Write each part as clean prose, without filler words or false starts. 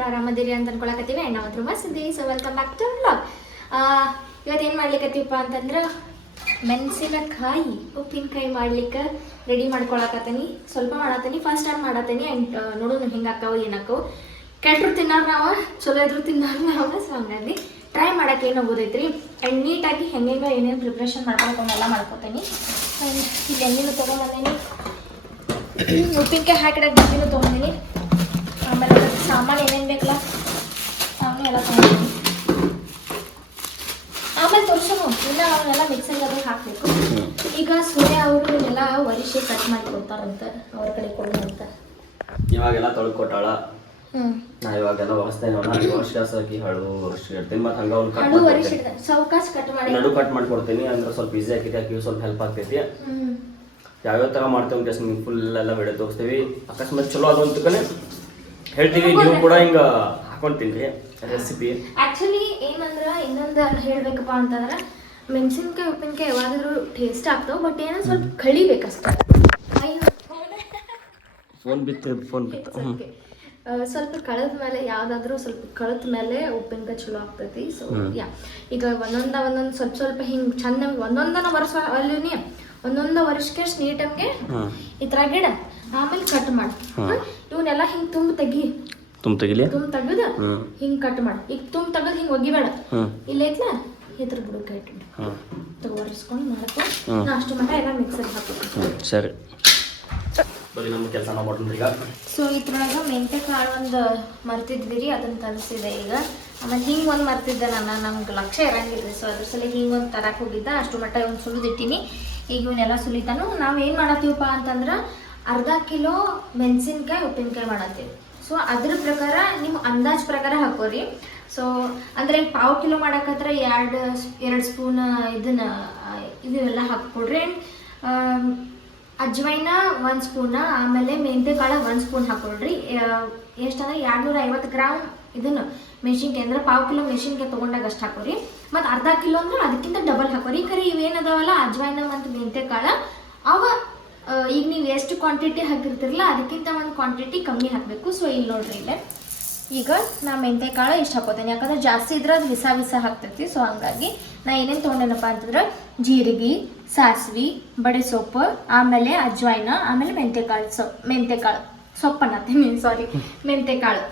ಎಲ್ಲರೂ ಆರಾಮದಿರಿ ಅಂತ ಅನ್ಕೊಳಕತ್ತೀವಿ ಆ್ಯಂಡ್ ನಾವು ತುಂಬ ಸುದ್ದಿ. So welcome back to vlog. ಇವತ್ತು ಏನು ಮಾಡ್ಲಿಕ್ಕತ್ತೀವಪ್ಪ ಅಂತಂದ್ರೆ ಮೆಣಸಿನಕಾಯಿ ಉಪ್ಪಿನಕಾಯಿ ಮಾಡ್ಲಿಕ್ಕೆ ರೆಡಿ ಮಾಡ್ಕೊಳಕತ್ತೀನಿ. ಸ್ವಲ್ಪ ಮಾಡತ್ತೀನಿ, ಫಸ್ಟ್ ಟೈಮ್ ಮಾಡತ್ತೀನಿ. ಆ್ಯಂಡ್ ನೋಡೋಣ ಹೆಂಗೆ ಹಾಕಾವು ಏನಾಕವು. ಕೆಟ್ಟರು ತಿನ್ನೋರು ನಾವು, ಚಲೋ ಇದ್ರು ತಿನ್ನೋರು ನಾವು. ಸೊ ಹಂಗಾಗಿ ಟ್ರೈ ಮಾಡೋಕೆ ಏನು ಹೋಗೋದೈತ್ರಿ. ಆ್ಯಂಡ್ ನೀಟಾಗಿ ಹೆಂಗೆ ಏನೇನು ಪ್ರಿಪ್ರೇಷನ್ ಮಾಡ್ಕೊಳ್ಕೊಂಡೆಲ್ಲ ಮಾಡ್ಕೊತೀನಿ. ಆ್ಯಂಡ್ ಇಲ್ಲಿ ಎಣ್ಣೆನೂ ತೊಗೊಂಬಂದೀನಿ, ಉಪ್ಪಿನಕಾಯಿ ಹಾಕಿಡಕ್ಕೆ ಡಬ್ಬಿನೂ ತೊಗೊಂಡಿನಿ. ಆಮೇಲೆ ಸಾಮಾನು ಏನೇನು ಬೇಕಲ್ಲ ಸಾಮಾನು ಎಲ್ಲ ತೊಗೊಂಡಿನಿ. ಆಮೇಲೆ ತೋರಿಸೋನು ಇಲ್ಲ ಅವನ್ನೆಲ್ಲ ಮಿಕ್ಸಿಂಗ್ ಅದು ಹಾಕಬೇಕು. ಈಗ ಸೂರ್ಯ ಅವರು ಎಲ್ಲ ವರಿಷೆ ಕಟ್ ಮಾಡಿ ಕೊಡ್ತಾರಂತ, ಅವ್ರ ಕಡೆ ಕೊಡು ಅಂತ. ಇವಾಗೆಲ್ಲ ತೊಳ್ಕೊಟ್ಟಾಳ. ನಾ ಇವಾಗೆಲ್ಲ ಹೊಸದೇನ ವರ್ಷ ಹಾಕಿ ಹಳು ವರ್ಷ ಇಡ್ತೀನಿ. ಮತ್ತೆ ಹಂಗ ಒಂದು ಹಳು ವರಿಷೆ ಸಾವಕಾಶ ಕಟ್ ಮಾಡಿ ನಡು ಕಟ್ ಮಾಡ್ಕೊಡ್ತೀನಿ. ಅಂದ್ರೆ ಸ್ವಲ್ಪ ಈಸಿ ಆಕೈತಿ, ಹಾಕಿ ಸ್ವಲ್ಪ ಹೆಲ್ಪ್ ಆಗ್ತೈತಿ. ಯಾವ್ಯಾವ ಥರ ಮಾಡ್ತೇವೆ ಅಂತ ನಿಮ್ಗೆ ಫುಲ್ ಎಲ್ಲ ವಿಡಿಯೋ ತೋರಿಸ್ತೀವಿ. ಅಕಸ್ಮಾತ್ ಚಲೋ ಅದು ಅಂತಕನೇ ಹೇಳ್ತೀವಿ. ನೀವು ಕೂಡ ಹಿಂಗೆ ಹಾಕೊಂತೀನಿ ರೆಸಿಪಿ. ಆ್ಯಕ್ಚುಲಿ ಏನಂದ್ರೆ ಇನ್ನೊಂದು ಹೇಳ್ಬೇಕಪ್ಪ ಅಂತಂದ್ರೆ ಮೆಣಸಿನ್ಕಾಯಿ ಉಪ್ಪಿನಕಾಯಿ ಯಾವಾಗಾದ್ರೂ ಟೇಸ್ಟ್ ಆಗ್ತಾವೆ, ಬಟ್ ಏನೋ ಸ್ವಲ್ಪ ಕಳಿಬೇಕಷ್ಟೆ. ಫೋನ್ ಬಿತ್ತು ಸ್ವಲ್ಪ ಕಳೆದ ಮೇಲೆ ಯಾವುದಾದ್ರೂ ಸ್ವಲ್ಪ ಕಳೆದ ಮೇಲೆ ಉಪ್ಪಿನಕಾಯಿ ಚಲೋ ಆಗ್ತೈತಿ. ಸೊ ಯಾ ಈಗ ಒಂದೊಂದು ಸ್ವಲ್ಪ ಹಿಂಗೆ ಚಂದ ಒಂದೊಂದನ ವರ್ಷ ಅಲ್ಲಿ ಒಂದೊಂದು ವರ್ಷಕ್ಕೆ ನೀಟಂಗೆ ಈ ಥರ ಗಿಡ ಆಮೇಲೆ ಕಟ್ ಮಾಡಿ ಇವನ್ನೆಲ್ಲ ಹಿಂಗೆ ತುಂಬ ತೆಗಿಲಿ ತೆಗೆದು ಹಿಂಗೆ ಕಟ್ ಮಾಡಿ. ಈಗ ತುಂಬ ತೆಗೆದು ಹಿಂಗೆ ಒಗಿಬೇಡ, ಇಲ್ಲ ಐತ್ಲ ಇದ್ರ ಬುಡಕ್ಕೆ ಇಟ್ಟು ಒರೆಸ್ಕೊಂಡು ಮಾಡ್ಕೊ. ನಾ ಅಷ್ಟು ಮಟ್ಟ ಎಲ್ಲ ಮಿಕ್ಸರ್ ಹಾಕಬೇಕು. ಸರಿ, ಬರೀ ನಮ್ಮ ಕೆಲಸ ನಾವು ಮಾಡ್ತೀನಿ ಈಗ. ಸೊ ಇದ್ರೊಳಗೆ ಮೆಂತ್ಯ ಕಾಳು ಒಂದು ಮರ್ತಿದ್ವಿ ರೀ, ಅದನ್ನು ತರಿಸಿದೆ ಈಗ. ಆಮೇಲೆ ಹಿಂಗೆ ಒಂದು ಮರ್ತಿದ್ದೆ ನಮ್ಗೆ ಲಕ್ಷ್ಯ ಇರಂಗಿಲ್ಲ ರೀ. ಸೊ ಅದ್ರ ಸಲ ಹಿಂಗೆ ಒಂದು ತರಕ್ಕೆ ಹೋಗಿದ್ದ, ಅಷ್ಟು ಮಟ್ಟ ಒಂದು ಸುಲಿದಿಟ್ಟಿನಿ. ಈಗ ಇವನ್ನೆಲ್ಲ ಸುಲಿತಾನು. ನಾವು ಏನು ಮಾಡತ್ತೀವಪ್ಪ ಅಂತಂದ್ರೆ ಅರ್ಧ ಕಿಲೋ ಮೆಣಸಿನ್ಕಾಯಿ ಉಪ್ಪಿನಕಾಯಿ ಮಾಡತ್ತೀವಿ. ಸೊ ಅದ್ರ ಪ್ರಕಾರ ನಿಮ್ಮ ಅಂದಾಜು ಪ್ರಕಾರ ಹಾಕೋರಿ. ಸೊ ಅಂದರೆ ಪಾವು ಕಿಲೋ ಮಾಡಕತ್ರ ಎರಡು ಸ್ಪೂನ್ ಇದನ್ನೆಲ್ಲ ಹಾಕ್ಕೊಡ್ರಿ. ಆ್ಯಂಡ್ ಅಜ್ವೈನ 1 ಸ್ಪೂನ, ಆಮೇಲೆ ಮೆಂತ್ಯ ಕಾಳು 1 ಸ್ಪೂನ್ ಹಾಕೊಳ್ರಿ. ಎಷ್ಟಂದ್ರೆ 250 ಗ್ರಾಮ್ ಇದನ್ನು ಮೆಣಸಿನ್ಕಾಯಿ ಅಂದ್ರೆ ಪಾವು ಕಿಲೋ ಮೆಣಸಿನ್ಕಾಯಿ ತೊಗೊಂಡಾಗ ಅಷ್ಟು ಹಾಕೋರಿ. ಮತ್ತು ಅರ್ಧ ಕಿಲೋ ಅಂದ್ರೆ ಅದಕ್ಕಿಂತ ಡಬಲ್ ಹಾಕೋರಿ. ಕರೆ ಇವೇನದಾವಲ್ಲ ಅಜ್ವೈನ ಮತ್ತು ಮೆಂತ್ಯ ಕಾಳು ಅವ ಈಗ ನೀವು ಎಷ್ಟು ಕ್ವಾಂಟಿಟಿ ಹಾಕಿರ್ತಿರಲ್ಲ ಅದಕ್ಕಿಂತ ಒಂದು ಕ್ವಾಂಟಿಟಿ ಕಮ್ಮಿ ಹಾಕಬೇಕು. ಸೊ ಇಲ್ಲಿ ನೋಡ್ರಿ ಇಲ್ಲೇ ಈಗ ನಾ ಮೆಂತ್ಯ ಕಾಳು ಇಷ್ಟು ಹಾಕೋತೇನೆ, ಯಾಕಂದ್ರೆ ಜಾಸ್ತಿ ಇದ್ರೆ ಅದು ವಿಸ ಹಾಕ್ತೈತಿ. ಸೊ ಹಂಗಾಗಿ ನಾ ಏನೇನು ತೊಗೊಂಡೇನಪ್ಪ ಅಂತಂದ್ರೆ ಜೀರಿಗೆ, ಸಾಸಿವೆ, ಬಡೆ ಸೊಪ್ಪು, ಆಮೇಲೆ ಅಜ್ವಾಯಿನ, ಆಮೇಲೆ ಮೆಂತ್ಯ ಕಾಳು ಸೊಪ್ಪು ಅನ್ನತ್ತೀನಿ, ಸಾರಿ ಮೆಂತ್ಯ ಕಾಳು.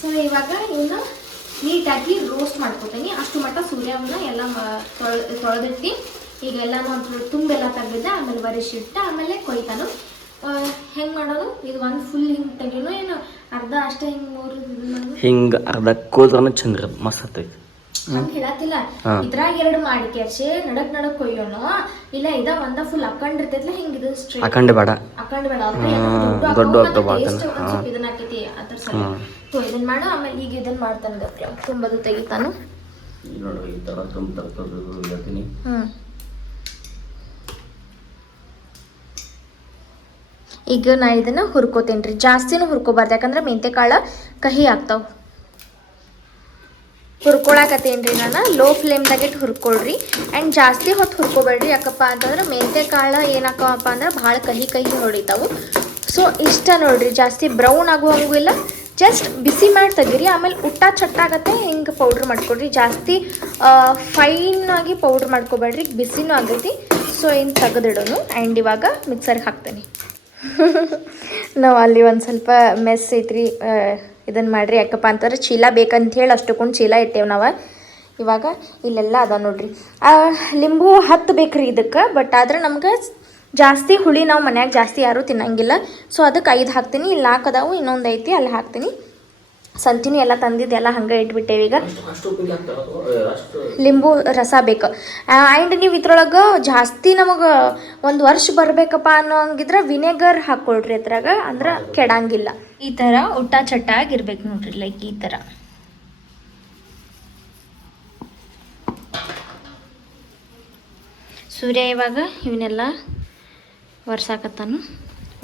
ಸೊ ಇವಾಗ ಇವನ್ನ ನೀಟಾಗಿ ರೋಸ್ಟ್ ಮಾಡ್ಕೊತೀನಿ. ಅಷ್ಟು ಮಟ್ಟ ಸೂರ್ಯವನ್ನ ಎಲ್ಲ ತೊಳೆದಿಟ್ಟು ಈಗ ಎಲ್ಲನೂ ಒಂದು ತುಂಬೆಲ್ಲ ತೆಗೆದಿದ್ದೆ, ಆಮೇಲೆ ವರಿಸಿಟ್ಟು ಆಮೇಲೆ ಕೊಯ್ತಾನು. ಹೆಂಗೆ ಮಾಡೋದು ಇದು ಒಂದು ಫುಲ್ ಹಿಂಗೆ ತೆಗಿನೋ ಏನು ಅರ್ಧ ಅಷ್ಟೇ ಹಿಂಗೆ ಅರ್ಧ ಕೋದ್ರನ ಚಂದ್ರ ಮಸ್ತ್ ಹತ್ತೈತಿ. ಹಂಗೆ ಹೇಳತ್ತಿಲ್ಲ, ಇದ್ರಾಗ 2 ಮಾಡಿ ಕೆರ್ಸೆ ನಡಕ್ ಕೊಯ್ಯೋನು ಇಲ್ಲ ಇದ ಒಂದ ಫುಲ್ ಅಕ್ಕಂಡಿರ್ತೈತ್ಲ ಹಿಂಗೆ ಇದು ಸ್ಟ್ರೈಟ್ ಅಕ್ಕಂಡ ಬೇಡ ದೊಡ್ಡ ಇದನ್ನ ಹಾಕೈತಿ ಅದ್ರ ಸಲ. ಸೊ ಇದನ್ನ ಮಾಡು. ಆಮೇಲೆ ಈಗ ಇದನ್ನ ಮಾಡ್ತಾನೆ ತುಂಬದು ತೆಗಿತಾನು. ಈಗ ನಾ ಇದನ್ನ ಹುರ್ಕೋತೀನಿ ರೀ, ಜಾಸ್ತಿನೂ ಹುರ್ಕೋಬಾರ್ದು, ಯಾಕಂದ್ರೆ ಮೆಂತ್ಯ ಕಾಳು ಕಹಿ ಆಗ್ತಾವ. ಹುರ್ಕೊಳಕತ್ತೀನಿ ರೀ ನಾನು, ಲೋ ಫ್ಲೇಮ್ದಾಗ ಇಟ್ಟು ಹುರ್ಕೊಳ್ರಿ. ಆ್ಯಂಡ್ ಜಾಸ್ತಿ ಹೊತ್ತು ಹುರ್ಕೋಬೇಡ್ರಿ, ಯಾಕಪ್ಪ ಅಂತಂದ್ರೆ ಮೆಂತ್ಯ ಕಾಳು ಏನಾಕವಪ್ಪ ಅಂದ್ರೆ ಭಾಳ ಕಹಿ ಹೊಡಿತಾವು. ಸೊ ಇಷ್ಟ ನೋಡ್ರಿ, ಜಾಸ್ತಿ ಬ್ರೌನ್ ಆಗೋ ಹಂಗೂ ಇಲ್ಲ, ಜಸ್ಟ್ ಬಿಸಿ ಮಾಡಿ ತೆಗೀರಿ. ಆಮೇಲೆ ಊಟ ಚಟ್ಟಾಗತ್ತೆ ಹಿಂಗೆ ಪೌಡ್ರ್ ಮಾಡ್ಕೊಡ್ರಿ, ಜಾಸ್ತಿ ಫೈನ್ ಆಗಿ ಪೌಡ್ರ್ ಮಾಡ್ಕೊಬೇಡ್ರಿ, ಬಿಸಿನೂ ಆಗೈತಿ. ಸೊ ಇನ್ನು ತೆಗೆದಿಡೋನು. ಆ್ಯಂಡ್ ಇವಾಗ ಮಿಕ್ಸರ್ಗೆ ಹಾಕ್ತೀನಿ. ನಾವು ಅಲ್ಲಿ ಒಂದು ಸ್ವಲ್ಪ ಮೆಸ್ ಐತ್ರಿ, ಇದನ್ನು ಮಾಡಿರಿ. ಯಾಕಪ್ಪ ಅಂತಂದ್ರೆ ಚೀಲ ಬೇಕಂತ ಹೇಳಿ ಅಷ್ಟಕ್ಕೊಂದು ಚೀಲ ಇಟ್ಟೇವೆ ನಾವು. ಇವಾಗ ಇಲ್ಲೆಲ್ಲ ಅದ ನೋಡ್ರಿ, ಲಿಂಬು 10 ಬೇಕ್ರಿ ಇದಕ್ಕೆ. ಬಟ್ ಆದ್ರೆ ನಮ್ಗೆ ಜಾಸ್ತಿ ಹುಳಿ ನಾವು ಮನ್ಯಾಗ ಜಾಸ್ತಿ ಯಾರೂ ತಿನ್ನಂಗಿಲ್ಲ. ಸೊ ಅದಕ್ಕೆ 5 ಹಾಕ್ತೀನಿ. ಇಲ್ಲಿ 4 ಅದಾವು, ಇನ್ನೊಂದು ಐತಿ ಅಲ್ಲಿ ಹಾಕ್ತೀನಿ. ಸಂತಿನೂ ಎಲ್ಲ ತಂದಿದ್ದೆಲ್ಲ ಹಂಗೆ ಇಟ್ಬಿಟ್ಟೇವೆ. ಈಗ ಲಿಂಬು ರಸ ಬೇಕು. ಆ್ಯಂಡ್ ನೀವು ಇದ್ರೊಳಗೆ ಜಾಸ್ತಿ ನಮಗೆ 1 ವರ್ಷ ಬರಬೇಕಪ್ಪ ಅನ್ನೋ ಹಂಗಿದ್ರೆ ವಿನೆಗರ್ ಹಾಕ್ಕೊಳ್ರಿ ಅದ್ರಾಗ, ಅಂದ್ರೆ ಕೆಡಂಗಿಲ್ಲ. ಈ ಥರ ಊಟ ಚಟ್ಟಾಗಿರ್ಬೇಕು ನೋಡ್ರಿ, ಲೈಕ್ ಈ ಥರ. ಸೂರ್ಯ ಇವಾಗ ಇವನ್ನೆಲ್ಲ ವರ್ಷಾಕತ್ತಾನು,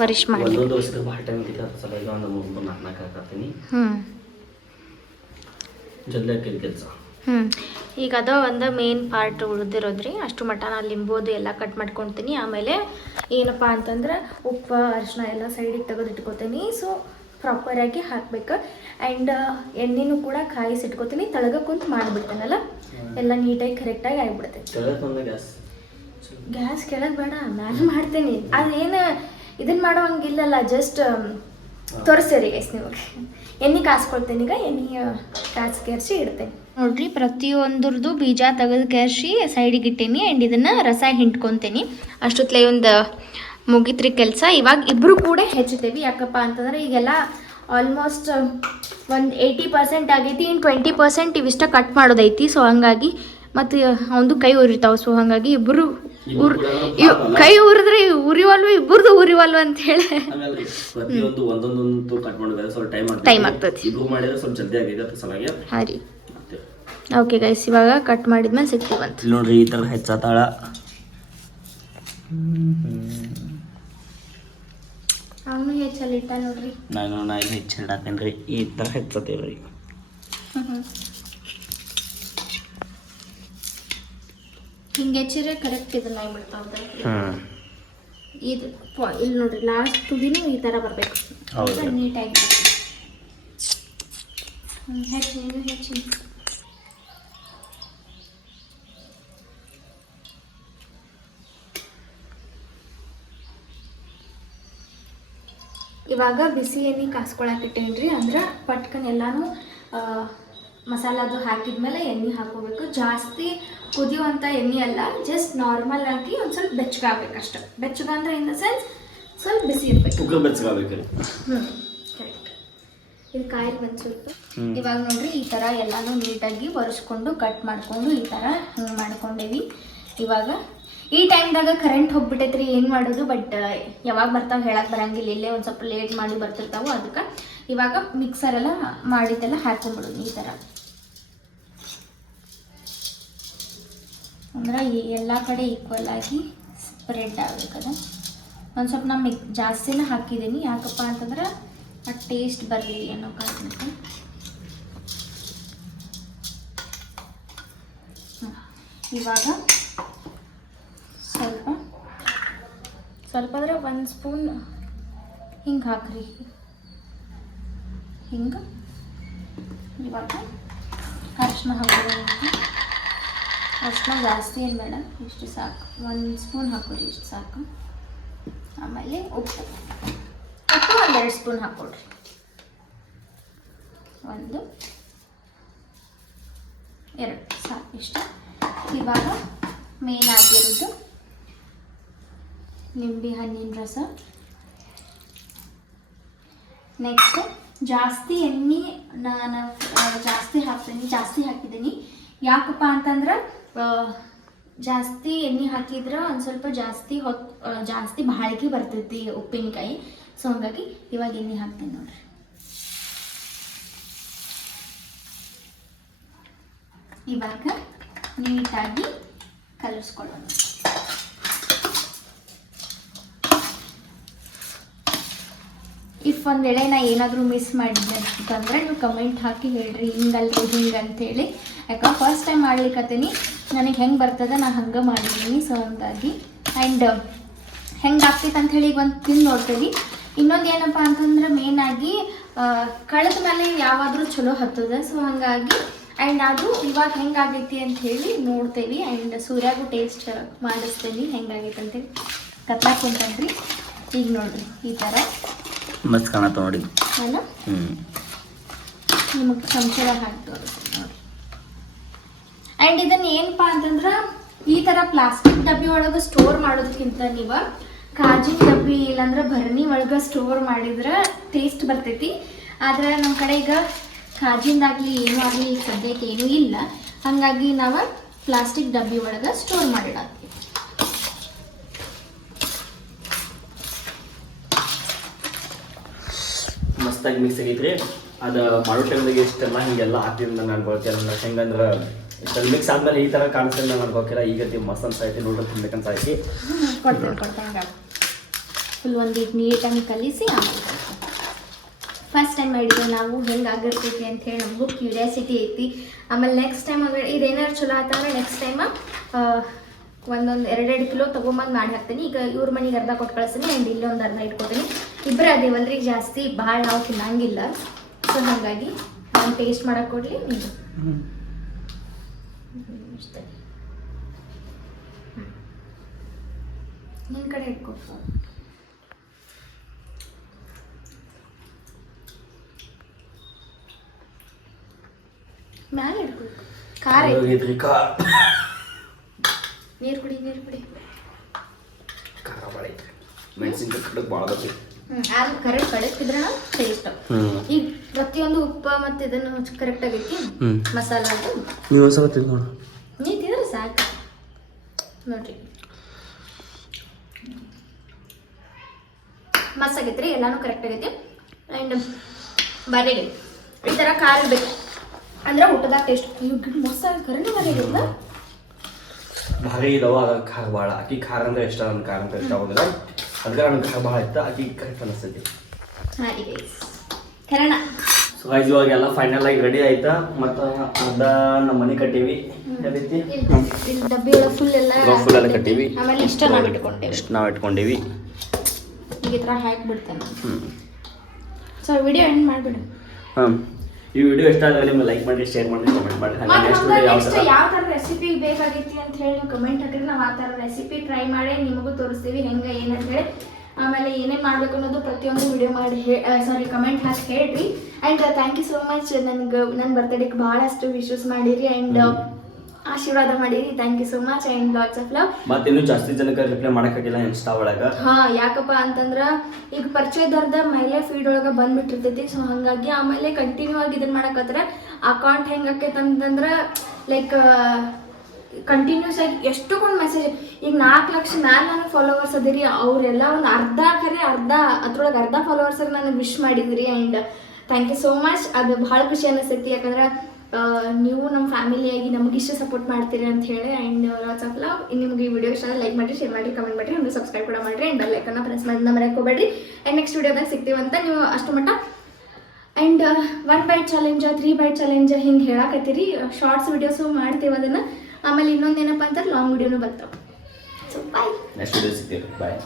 ವರಿಷ್ ಮಾಡಿ. ಈಗ ಅದು ಒಂದು ಮೇನ್ ಪಾರ್ಟ್ ಉಳಿದಿರೋದ್ರಿ. ಅಷ್ಟು ಮಟ್ಟ ನಾನು ಲಿಂಬೋದು ಎಲ್ಲ ಕಟ್ ಮಾಡ್ಕೊತೀನಿ. ಆಮೇಲೆ ಏನಪ್ಪ ಅಂತಂದ್ರೆ ಉಪ್ಪು ಅರಿಶಿನ ಎಲ್ಲ ಸೈಡಿಗೆ ತೆಗೆದಿಟ್ಕೋತೀನಿ. ಸೊ ಪ್ರಾಪರಾಗಿ ಹಾಕ್ಬೇಕು. ಆ್ಯಂಡ್ ಎಣ್ಣೆನೂ ಕೂಡ ಕಾಯಿಸಿಟ್ಕೋತೀನಿ, ತಳಗ ಕುಂತು ಮಾಡಿಬಿಡ್ತೇನಲ್ಲ ಎಲ್ಲ ನೀಟಾಗಿ ಕರೆಕ್ಟಾಗಿ ಆಗಿಬಿಡ್ತೈತಿ. ಗ್ಯಾಸ್ ಕೆಳಗೆ ಬೇಡ, ನಾನು ಮಾಡ್ತೇನೆ. ಅದೇನು ಇದನ್ನು ಮಾಡೋ ಹಂಗಿಲ್ಲಲ್ಲ, ಜಸ್ಟ್ ತೋರಿಸ್ತೀರಿ ಗೈಸ್ ನಿಮಗೆ. ಎಣ್ಣೆ ಕಾಸ್ಕೊಳ್ತೇನೆ. ಈಗ ಎಣ್ಣೆ ಕಾಸ್ಕೇರ್ಸಿ ಇಡ್ತೇನೆ ನೋಡ್ರಿ. ಪ್ರತಿಯೊಂದ್ರದ್ದು ಬೀಜ ತೆಗೆದು ಕೆರ್ಸಿ ಸೈಡಿಗೆ ಇಟ್ಟೇನಿ. ಆ್ಯಂಡ್ ಇದನ್ನು ರಸ ಹಿಂಡ್ಕೊತೀನಿ. ಅಷ್ಟೊತ್ತಲೇ ಒಂದು ಮುಗಿತ್ರಿ ಕೆಲಸ. ಇವಾಗ ಇಬ್ಬರು ಕೂಡ ಹೆಚ್ಚುತ್ತೇವೆ. ಯಾಕಪ್ಪ ಅಂತಂದ್ರೆ ಈಗೆಲ್ಲ ಆಲ್ಮೋಸ್ಟ್ ಒಂದು 80% ಆಗೈತಿ. ಇನ್ನು 20% ಇವಿಷ್ಟ ಕಟ್ ಮಾಡೋದೈತಿ. ಸೊ ಹಂಗಾಗಿ ಮತ್ತು ಒಂದು ಕೈ ಉರಿತಾವೆ. ಸೊ ಹಾಗಾಗಿ ಇಬ್ಬರು ಕೈ ಉರಿದ್ರೆ ಉರಿವಲ್ವ, ಇಬ್ಬರದು ಉರಿವಲ್ವ ಅಂತ ಹೇಳಿ ಪ್ರತಿಯೊಂದು ಒಂದೊಂದು ಕಟ್ ಮಾಡೋದು ಸ್ವಲ್ಪ ಟೈಮ್ ಆಗ್ತದೆ. ಇಬ್ರು ಮಾಡಿದ್ರೆ ಸ್ವಲ್ಪ ಜಲ್ದಿ ಆಗಿದೆ ಸಲಾಗಿ. ಹಾಂ ರೀ, ಓಕೆ ಗೈಸ್, ಇವಾಗ ಕಟ್ ಮಾಡಿದ್ಮೇಲೆ ಸಿಗ್ತೀವಂತ ನೋಡ್ರಿ. ಈ ಥರ ಹೆಚ್ಚಾತಾಳ. ಅವನು ಹೆಚ್ಚಲಿಟ್ಟ ನೋಡ್ರಿ. ನಾನು ಇಲ್ಲಿ ಹೆಚ್ಚಿಡತ್ತೇನೆ ರೀ. ಈ ಥರ ಹೆಚ್ಚತ್ತೇವ್ರಿ. ಹಿಂಗೆ ಹೆಚ್ಚಿದ್ರೆ ಕರೆಕ್ಟ್ ಇದನ್ನ ಆಗಿಬಿಡ್ತಾವೆ. ಇದು ಇಲ್ಲಿ ನೋಡ್ರಿ, ಲಾಸ್ಟ್ ತುದಿನೂ ಈ ಥರ ಬರಬೇಕು, ನೀಟಾಗಿ. ಹೆಚ್ಚಿ ಹೆಚ್ಚಿ. ಇವಾಗ ಬಿಸಿ ಎಣ್ಣೆ ಕಾಸ್ಕೊಳಕಿಟ್ಟೇನ್ರಿ. ಅಂದ್ರೆ ಪಟ್ಕನ್ ಎಲ್ಲಾನು ಮಸಾಲದು ಹಾಕಿದ್ಮೇಲೆ ಎಣ್ಣೆ ಹಾಕೋಬೇಕು. ಜಾಸ್ತಿ ಕುದಿಯುವಂಥ ಎಣ್ಣೆ ಅಲ್ಲ, ಜಸ್ಟ್ ನಾರ್ಮಲ್ ಆಗಿ ಒಂದು ಸ್ವಲ್ಪ ಬೆಚ್ಚಗಾಗಬೇಕು ಅಷ್ಟೆ. ಬೆಚ್ಚಗ ಅಂದ್ರೆ ಇನ್ ದ ಸೆನ್ಸ್ ಸ್ವಲ್ಪ ಬಿಸಿ ಇರಬೇಕು. ಬೆಚ್ಚಗಾಗಬೇಕು. ಕರೆಕ್ಟ್. ಇದು ಕಾಯಿಲ್ ಬಂದು ಸ್ವಲ್ಪ. ಇವಾಗ ನೋಡ್ರಿ, ಈ ಥರ ಎಲ್ಲಾನು ನೀಟಾಗಿ ಒರೆಸ್ಕೊಂಡು ಕಟ್ ಮಾಡಿಕೊಂಡು ಈ ಥರ ಹಿಂಗೆ ಮಾಡ್ಕೊಂಡೇವಿ. ಇವಾಗ ಈ ಟೈಮ್ದಾಗ ಕರೆಂಟ್ ಹೋಗ್ಬಿಟ್ಟೈತ್ರಿ, ಏನು ಮಾಡೋದು. ಬಟ್ ಯಾವಾಗ ಬರ್ತಾವೆ ಹೇಳಕ್ಕೆ ಬರಂಗಿಲ್ಲ, ಇಲ್ಲೇ ಒಂದು ಸ್ವಲ್ಪ ಲೇಟ್ ಮಾಡಿ ಬರ್ತಿರ್ತಾವೆ. ಅದಕ್ಕೆ ಇವಾಗ ಮಿಕ್ಸರೆಲ್ಲ ಮಾಡಿದ್ದೆಲ್ಲ ಹಾಕೊಂಡ್ಬಿಡೋದು ಈ ಥರ. ಅಂದ್ರೆ ಎಲ್ಲ ಕಡೆ ಈಕ್ವಲ್ ಆಗಿ ಸ್ಪ್ರೆಡ್ ಆಗಬೇಕದ. ಒಂದು ಸ್ವಲ್ಪ ನಾನು ಜಾಸ್ತಿನೇ ಹಾಕಿದ್ದೀನಿ. ಯಾಕಪ್ಪ ಅಂತಂದ್ರೆ ಆ ಟೇಸ್ಟ್ ಬರಲಿ ಅನ್ನೋ ಕಾರಣಕ್ಕೆ. ಇವಾಗ ಸ್ವಲ್ಪ ಅಂದ್ರೆ 1 ಸ್ಪೂನ್ ಹಿಂಗೆ ಹಾಕ್ರಿ. ಹಿಂಗೆ ಇವಾಗ ಅರಿಶಿನ ಹಾಕೋದು. ಅರಿಶಿನ ಜಾಸ್ತಿ ಏನು ಬೇಡ, ಇಷ್ಟು ಸಾಕು. 1 ಸ್ಪೂನ್ ಹಾಕೋರಿ, ಇಷ್ಟು ಸಾಕು. ಆಮೇಲೆ ಉಪ್ಪು 1-2 ಸ್ಪೂನ್ ಹಾಕ್ಕೊಡ್ರಿ. 1 2 ಸಾಕು, ಇಷ್ಟ. ಇವಾಗ ಮೇನ್ ಆಗಿರೋದು ನಿಂಬೆ ಹಣ್ಣಿನ ರಸ. ನೆಕ್ಸ್ಟ್ ಜಾಸ್ತಿ ಎಣ್ಣೆ ನಾನು ಜಾಸ್ತಿ ಹಾಕಿದ್ದೀನಿ. ಯಾಕಪ್ಪ ಅಂತಂದ್ರೆ ಜಾಸ್ತಿ ಎಣ್ಣೆ ಹಾಕಿದ್ರೆ ಒಂದು ಸ್ವಲ್ಪ ಜಾಸ್ತಿ ಬಾಳಿಕೆ ಬರ್ತೈತಿ ಉಪ್ಪಿನಕಾಯಿ. ಸೊ ಹಂಗಾಗಿ ಇವಾಗ ಎಣ್ಣೆ ಹಾಕ್ತೀನಿ ನೋಡ್ರಿ. ಇವಾಗ ನೀಟಾಗಿ ಕಲಿಸ್ಕೊಳ್ಳೋಣ. ಇಫ್ ಒಂದು ವೇಳೆ ನಾ ಏನಾದರೂ ಮಿಸ್ ಮಾಡಿದ್ದೆ ಅಂತಂದರೆ ನೀವು ಕಮೆಂಟ್ ಹಾಕಿ ಹೇಳ್ರಿ, ಹಿಂಗಲ್ರಿ ಹಿಂಗೆ ಅಂತೇಳಿ. ಯಾಕಂದ್ರೆ ಫಸ್ಟ್ ಟೈಮ್ ಮಾಡ್ಲಿಕ್ಕತ್ತೀನಿ, ನನಗೆ ಹೆಂಗೆ ಬರ್ತದೆ ನಾನು ಹಂಗೆ ಮಾಡಿದ್ದೀನಿ. ಸೊ ಹಂಗಾಗಿ ಆ್ಯಂಡ್ ಹೆಂಗೆ ಆಗ್ತೈತೆ ಅಂಥೇಳಿ ಈಗ ಒಂದು ತಿಂದು ನೋಡ್ತೀವಿ. ಇನ್ನೊಂದು ಏನಪ್ಪ ಅಂತಂದ್ರೆ ಮೇನಾಗಿ ಕಳೆದ ಮೇಲೆ ಯಾವಾದರೂ ಚಲೋ ಹತ್ತದ. ಸೊ ಹಾಗಾಗಿ ಆ್ಯಂಡ್ ಅದು ಇವಾಗ ಹೆಂಗಾಗೈತಿ ಅಂಥೇಳಿ ನೋಡ್ತೇವೆ. ಆ್ಯಂಡ್ ಸೂರ್ಯಾಗೂ ಟೇಸ್ಟ್ ಮಾಡಿಸ್ತೇವೆ ಹೆಂಗಾಗೈತೆ ಅಂತೇಳಿ. ಕತ್ಲಾಕ್ ಕುಂತಂದ್ರಿ. ಈಗ ನೋಡ್ರಿ ಈ ಥರ ಮಸ್ತ್ ಕಾಣತ್ತ ನೋಡಿ. ಅಲ್ಲ, ನಿಮಗೆ ಚಮಚದ ಹಾಕಿ ತೋರಿಸ್ತೀನಿ ನೋಡಿ. ಆ್ಯಂಡ್ ಇದನ್ನು ಏನಪ್ಪ ಅಂತಂದ್ರೆ ಈ ಥರ ಪ್ಲಾಸ್ಟಿಕ್ ಡಬ್ಬಿ ಒಳಗೆ ಸ್ಟೋರ್ ಮಾಡೋದಕ್ಕಿಂತ ನೀವು ಕಾಜಿನ ಡಬ್ಬಿ ಇಲ್ಲಾಂದ್ರೆ ಭರಣಿ ಒಳಗೆ ಸ್ಟೋರ್ ಮಾಡಿದ್ರೆ ಟೇಸ್ಟ್ ಬರ್ತೈತಿ. ಆದರೆ ನಮ್ಮ ಕಡೆ ಈಗ ಕಾಜಿಂದಾಗಲಿ ಏನೂ ಆಗಲಿ ಸದ್ಯಕ್ಕೆ ಏನೂ ಇಲ್ಲ. ಹಾಗಾಗಿ ನಾವು ಪ್ಲಾಸ್ಟಿಕ್ ಡಬ್ಬಿ ಒಳಗೆ ಸ್ಟೋರ್ ಮಾಡಿಡತ್ತೀವಿ. ಮಸ್ತಾಗಿ ಮಿಕ್ಸ್ ಆಗೈತ್ರಿ. ಅದು ಮಾಡೋ ಟೈಮ್ದಾಗ ಇಷ್ಟೆಲ್ಲ ಹಿಂಗೆಲ್ಲ ಹಾಕ್ತಿದ್ದ ನಾನು ಅನ್ಕೊಳ್ತೀನಿ. ಹೆಂಗಂದ್ರೆ ಇಷ್ಟೆಲ್ಲ ಮಿಕ್ಸ್ ಆದ್ಮೇಲೆ ಈ ಥರ ಕಾಣಿಸ್ತದೆ ನಾನು ಅನ್ಕೋಕಿಲ್ಲ. ಈಗ ಮಸ್ತ್ ಅಂತ ಐತಿ, ನೋಡ್ರಿ ತಿನ್ಬೇಕಂತ ಐತಿ. ಕೊಡ್ತೇನೆ ಫುಲ್ ಒಂದು ನೀಟಾಗಿ ಕಲಿಸಿ. ಆಮೇಲೆ ಫಸ್ಟ್ ಟೈಮ್ ಮಾಡಿದ್ವಿ ನಾವು, ಹೆಂಗೆ ಆಗಿರ್ತೈತಿ ಅಂತ ಹೇಳಿ ನಮಗೂ ಕ್ಯೂರಿಯಾಸಿಟಿ ಐತಿ. ಆಮೇಲೆ ನೆಕ್ಸ್ಟ್ ಟೈಮ್ ಇದೇನಾರು ಚಲೋ ಆತಂದ್ರೆ ನೆಕ್ಸ್ಟ್ ಟೈಮ್ 1-2 ಕಿಲೋ ತೊಗೊಂಬಂದು ಮಾಡಿ ಹಾಕ್ತೀನಿ. ಈಗ ಇವ್ರ ಮನೆಗೆ ಅರ್ಧ ಕೊಟ್ಟು ಕಳಿಸ್ತೀನಿ. ಆ್ಯಂಡ್ ಇಲ್ಲೊಂದು ಅರ್ಧ ಇಟ್ಕೊತೀನಿ. ಇಬ್ಬರು ಅದೇವಲ್ರಿ ಜಾಸ್ತಿ ಭಾಳ ನಾವು ತಿನ್ನಂಗಿಲ್ಲ. ಸೊ ಹಾಗಾಗಿ ನಾನು ಟೇಸ್ಟ್ ಮಾಡಕ್ಕೆ ಕೊಡಲಿ ನೀವು ನಿನ್ನ ಕಡೆ ಇಟ್ಕೊ. ಮ್ಯಾಲೆ ಇಟ್ಕೊ. ಖಾರ ನೀರು ಕುಡಿ ಖಾರ ಭಾಳ ಐತೆ. ಮೆಣಸಿನ್ಕಾಯಿ ಕಡಕ್ ಭಾಳ ಬೇಕು. ಅದು ಕರೆಕ್ಟ್ ಕಡಕ್ತಿದ್ರೆ ಟೇಸ್ಟ್. ಈಗ ಪ್ರತಿಯೊಂದು ಉಪ್ಪು ಮತ್ತು ಇದನ್ನು ಕರೆಕ್ಟ್ ಆಗೈತಿ ಮಸಾಲ ಅದು. ನೀವು ಒಂದ್ಸಲ ತಿಂದು ನೋಡು. ನೀವು ತಿಂದ್ರೆ ಸಾಕು ನೋಡ್ರಿ. ಮಸ್ತ್ ಆಗೈತ್ರಿ, ಎಲ್ಲಾನು ಕರೆಕ್ಟ್ ಆಗೈತಿ. ಆ್ಯಂಡ್ ಬಾರಿ ಆಗೈತಿ. ಈ ಥರ ಖಾರ ಇರ್ಬೇಕು ಅಂದ್ರೆ ಊಟದಾಗ ಟೇಸ್ಟ್. ಮಸ್ತ್ ಕರೆಂಟ್ ಬಾರಿ ಆಗೈತ. ಭಾರಿ ಇದಾವ ಅದ ಖಾರ ಭಾಳ. ಆಕಿ ಖಾರ ಅಂದ್ರೆ ಇಷ್ಟ, ನನ್ನ ಖಾರ ಅಂತ ಇಷ್ಟ ಆಗೋದಿಲ್ಲ. ಅದಕ್ಕೆ ನನ್ನ ಖಾರ ಭಾಳ ಇತ್ತು, ಆಕಿ ಕರೆಕ್ಟ್ ಅನಿಸ್ತೈತಿ. ಹಾಂ ರೀ ಗೈಸ್ ಕರೆಣ. ಸೊ ಗೈಸ್ ಇವಾಗ ಎಲ್ಲ ಫೈನಲ್ ಆಗಿ ರೆಡಿ ಆಯ್ತಾ. ಮತ್ತು ಅರ್ಧ ನಮ್ಮ ಮನೆ ಕಟ್ಟೀವಿ. ರೀತಿ ಡಬ್ಬಿ ಒಳಗೆ ಫುಲ್ ಎಲ್ಲ ಕಟ್ಟೀವಿ. ಆಮೇಲೆ ಇಷ್ಟ ನಾವು ಇಟ್ಕೊಂಡೇವಿ. ಇಷ್ಟು ನಾವು ಇಟ್ಕೊಂಡೇವಿ. ಈಗ ಈ ಥರ ಹಾಕಿಬಿಡ್ತೇನೆ. ಸೊ ವಿಡಿಯೋ ಎಂಡ್ ಮಾಡಿಬಿಡು. ಹಾಂ, ಈ ವಿಡಿಯೋ ಇಷ್ಟ ಆದರೆ ನಿಮ್ಗೆ ಲೈಕ್ ಮಾಡಿ, ಶೇರ್ ಮಾಡಿ, ಕಮೆಂಟ್ ಮಾಡಿ. ನೆಕ್ಸ್ಟ್ ಯಾವ ಥರ ರೆಸಿಪಿ ಬೇಕಾಗೈತಿ ಅಂತ ಹೇಳಿ ನೀವು ಕಮೆಂಟ್ ಹಾಕಿದ್ರೆ ನಾವು ಆ ಥರ ರೆಸಿಪಿ ಟ್ರೈ ಮಾಡಿ ನಿಮಗೂ ತೋರಿಸ್ತೀವಿ ಹೆಂಗೆ ಏನಂತ ಹೇಳಿ. ಆಮೇಲೆ ಏನೇನು ಮಾಡಬೇಕು ಅನ್ನೋದು ಪ್ರತಿಯೊಂದು ವಿಡಿಯೋ ಮಾಡಿ ಕಮೆಂಟ್ ಹಾಕಿ ಹೇಳ್ರಿ. And thank you so much. ನನಗೆ ನನ್ನ ಬರ್ತ್ಡೇಗೆ ಭಾಳಷ್ಟು ವಿಶಸ್ ಮಾಡಿರಿ ಆ್ಯಂಡ್ ಆಶೀರ್ವಾದ ಮಾಡಿರಿ. Thank you so much and lots of love. ಮತ್ತೆ ಇನ್ನೂ ಜಾಸ್ತಿ ಜನಕ್ಕೆ ರಿಪ್ಲೈ ಮಾಡೋಕ್ಕಾಗಿಲ್ಲ ಇನ್ಸ್ಟಾ ಒಳಗೆ. ಹಾಂ, ಯಾಕಪ್ಪ ಅಂತಂದ್ರೆ ಈಗ ಪರಿಚಯದವ್ರದ ಮೈಲೇ ಫೀಡ್ ಒಳಗೆ ಬಂದ್ಬಿಟ್ಟಿರ್ತೈತಿ. ಸೊ ಹಾಗಾಗಿ ಆಮೇಲೆ ಕಂಟಿನ್ಯೂ ಆಗಿ ಇದನ್ನು ಮಾಡಕತ್ತರ ಅಕೌಂಟ್ ಹೆಂಗೆ ಆಕೈತೆ ಅಂತಂದ್ರೆ ಲೈಕ್ ಕಂಟಿನ್ಯೂಸ್ ಆಗಿ ಎಷ್ಟೊಂದು ಮೆಸೇಜ್. ಈಗ 4 ಲಕ್ಷ ಮ್ಯಾಲೆ ನನಗೆ ಫಾಲೋವರ್ಸ್ ಅದಿರಿ. ಅವರೆಲ್ಲ ಒಂದು ಅರ್ಧ ಅದ್ರೊಳಗೆ ಅರ್ಧ ಫಾಲೋವರ್ಸಲ್ಲಿ ನನಗೆ ವಿಶ್ ಮಾಡಿದ್ರಿ. And thank you so much. ಅದು ಭಾಳ ಖುಷಿ ಅನ್ನಿಸ್ತೈತಿ, ಯಾಕಂದ್ರೆ ನೀವು ನಮ್ಮ ಫ್ಯಾಮಿಲಿಯಾಗಿ ನಮಗೆ ಇಷ್ಟು ಸಪೋರ್ಟ್ ಮಾಡ್ತೀರಿ ಅಂತ ಹೇಳಿ. And lots of love. ನಿಮಗೆ ಈ ವಿಡಿಯೋ ಇಷ್ಟ ಲೈಕ್ ಮಾಡಿರಿ, ಶೇರ್ ಮಾಡಿ, ಕಮೆಂಟ್ ಮಾಡಿರಿ, ಆಮೇಲೆ ಸಬ್ಸ್ಕ್ರೈಬ್ ಕೂಡ ಮಾಡಿರಿ. ಆ್ಯಂಡ್ ಬೆಲ್ ಐಕನ್ನ ಪ್ರೆಸ್ ಮಾಡೋದನ್ನ ಮರೆಯಕ್ಕೆ ಹೋಗಬೇಡ್ರಿ. ಆ್ಯಂಡ್ ನೆಕ್ಸ್ಟ್ ವಿಡಿಯೋದಾಗ ಸಿಗ್ತೀವಂತ ನೀವು ಅಷ್ಟು ಮಟ್ಟ. And 1 bite challenge, 3 bite challenge ಹಿಂಗೆ ಹೇಳಕತ್ತೀರಿ. ಶಾರ್ಟ್ಸ್ ವಿಡಿಯೋಸು ಮಾಡ್ತೀವಿ ಅದನ್ನು. ಆಮೇಲೆ ಇನ್ನೊಂದು ಏನಪ್ಪ ಅಂತ ಲಾಂಗ್ ವಿಡಿಯೋನು ಬರ್ತಾವೆ. ಸೊ ಬಾಯ್, ನೆಕ್ಸ್ಟ್ ವಿಡಿಯೋ ಸಿಗ್ತೀವಿ. ಬಾಯ್.